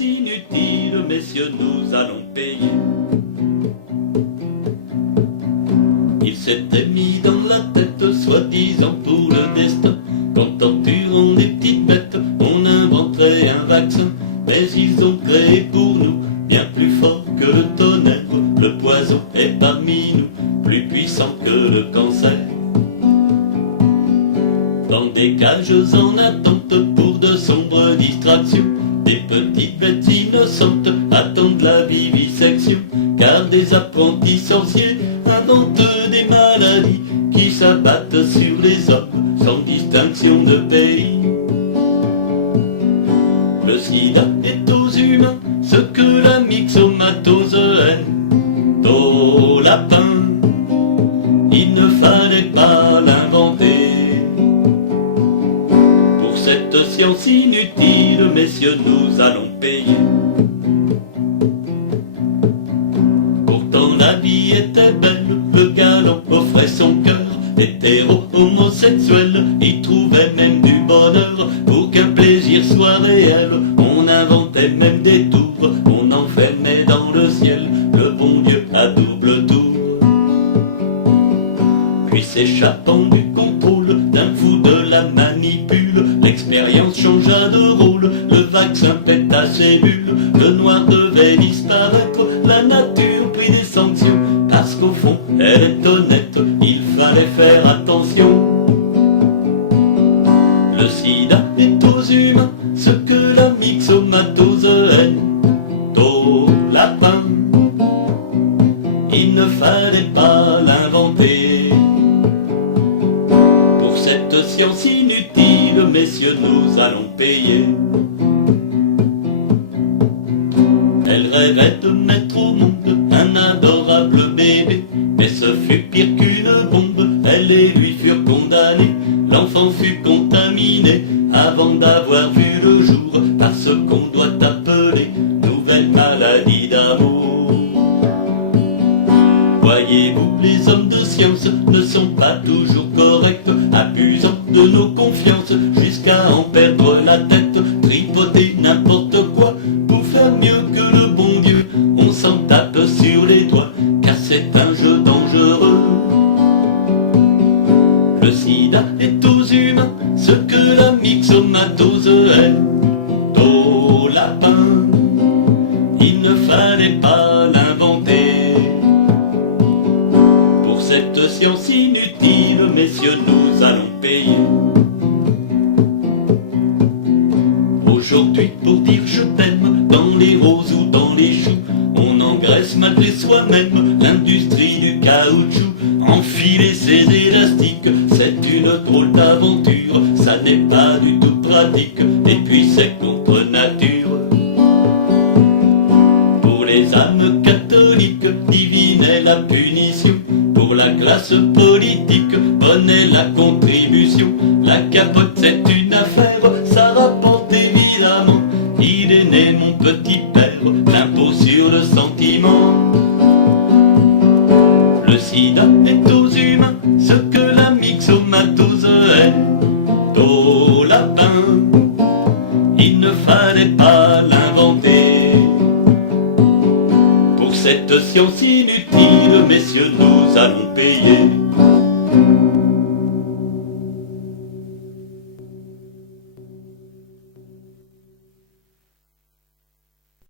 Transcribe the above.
science inutile, messieurs, nous allons payer. Il s'était mis dans la tête, soi-disant pour le destin, qu'en torturant des petites bêtes, on inventerait un vaccin. Mais ils ont créé pour nous, bien plus fort que le tonnerre, le poison est parmi nous, plus puissant que le cancer. Dans des cages en attente pour de sombres distractions, des petites bêtes innocentes attendent la vivisection, car des apprentis sorciers inventent des maladies qui s'abattent sur les hommes sans distinction de pays. Le sida est aux humains ce que la myxomatose est aux lapins. Il ne fallait pas l'inventer. Pour cette science inutile, messieurs, nous allons payer. Pourtant la vie était belle, le galant offrait son cœur. Hétéro-homosexuel, y trouvait même du bonheur. Pour qu'un plaisir soit réel, on inventait même des tours. On enfermait dans le ciel le bon Dieu à double tour. Puis s'échappant du contrôle d'un fou de la manipule, l'expérience changea de rôle, le vaccin pèta ses bulles. Le noir devait disparaître, la nature prit des sanctions, parce qu'au fond elle est honnête, il fallait faire attention. Le sida est aux humains ce que la myxomatose est aux lapins. Il ne fallait pas l'inventer. Pour cette science inutile, messieurs, nous allons payer. Elle rêvait de mettre au monde un adorable bébé, mais ce fut pire qu'une bombe, elle et lui furent condamnés. L'enfant fut contaminé avant d'avoir vu le jour, par ce qu'on doit appeler nouvelle maladie d'amour. Voyez-vous, les hommes de science ne sont pas toujours corrects, abusant de nos confiances jusqu'à en perdre la tête, tripoter n'importe quoi pour faire mieux que le bon Dieu. On s'en tape sur les doigts car c'est un jeu dangereux. Le sida est aux humains ce que la myxomatose est aux lapins. Il ne fallait pas l'inventer. Pour cette science inutile, messieurs, nous allons payer. Aujourd'hui, pour dire je t'aime, dans les roses ou dans les choux, on engraisse malgré soi-même l'industrie du caoutchouc. Enfiler ses élastiques, c'est une drôle d'aventure, ça n'est pas du tout pratique, et puis c'est contre nature. Pour les âmes catholiques, divine est la punition. Pour la classe politique, bonne est la contribution. La capote c'est une affaire, ça rapporte évidemment. Il est né mon petit père, l'impôt sur le sentiment. Le sida est aux humains ce que la myxomatose est aux lapins. Il ne fallait pas l'inventer. Pour cette science inutile, messieurs, nous allons payer.